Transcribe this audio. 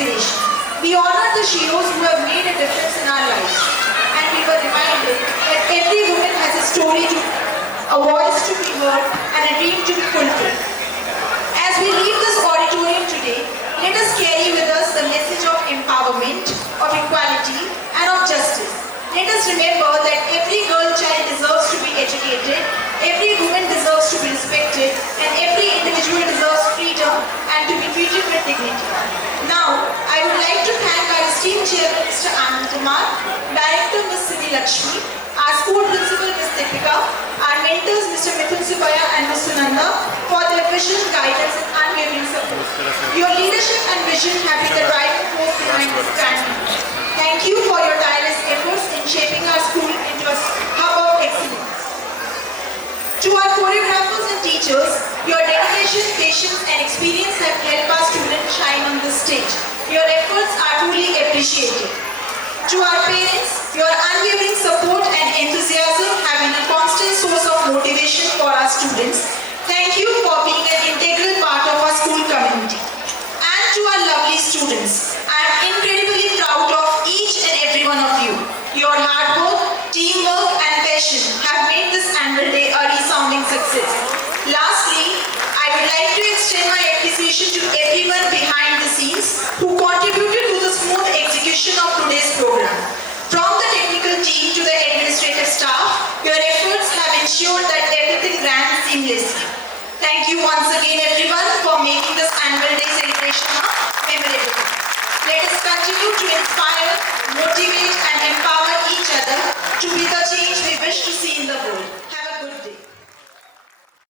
inspiration. We honored the heroes who have made a difference in our lives, and we were reminded that every woman has a story to, a voice to be heard, and a dream to be fulfilled. As we leave this auditorium today, let us carry with us the message of empowerment, of equality, and of justice. Let us remember that every girl child deserves to be educated, every woman deserves to be respected, and every individual deserves freedom and to be treated with dignity. Now, I would like to thank our esteemed chairman, Mr. Anand Kumar, Director, Ms. Siddhi Lakshmi, our school principal, Ms. Deepika, our mentors, Mr. Mithun Subaya and Ms. Sunanda, for their vision, guidance, and unwavering support. Your leadership and vision have been the driving force behind this grand movement. Thank you for your tireless efforts in shaping our school into a hub of excellence. To our choreographers and teachers, your dedication, patience, and experience have helped our students shine on this stage. Your efforts are truly appreciated. To our parents, your unwavering support and enthusiasm have been a constant source of motivation for our students. Thank you for being an integral part of our school community. And to our lovely students, I am incredibly proud of each and every one of you. Your hard work, teamwork, and passion have made this annual day a resounding success. Lastly, I would like to extend my appreciation to everyone behind the scenes who contributed to the smooth execution of today's program. From the technical team to the administrative staff, your efforts have ensured that everything ran seamlessly. Thank you once again everyone for making this annual day celebration a memorable. Let us continue to inspire, motivate and empower each other to be the change we wish to see in the world.